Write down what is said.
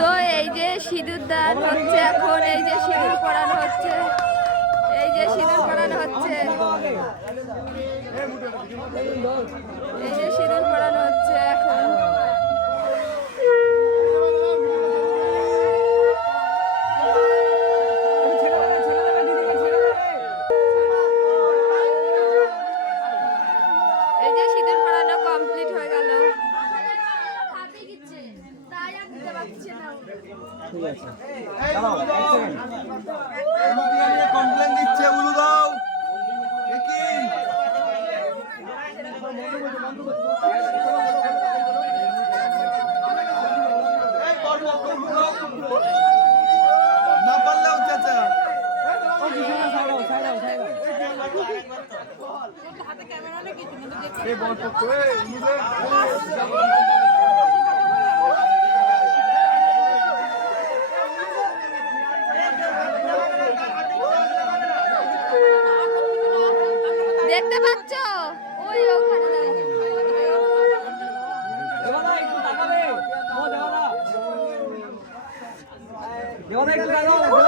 তো এই যে সিঁদুর দান হচ্ছে এখন, এই যে সিঁদুর পরানো হচ্ছে, এই যে সিঁদুর পরানো হচ্ছে, এই যে সিঁদুর পরানো হচ্ছে এখন। এই যে সিঁদুর পরানো কমপ্লিট হয়ে গেল। ঠিক আছে কমপ্লেন দিচ্ছে উলু দাও না পারলেও চাচা দেখতে পাচ্ছ ওই ওখানে দাঁড়িয়ে। দেওয়া একটু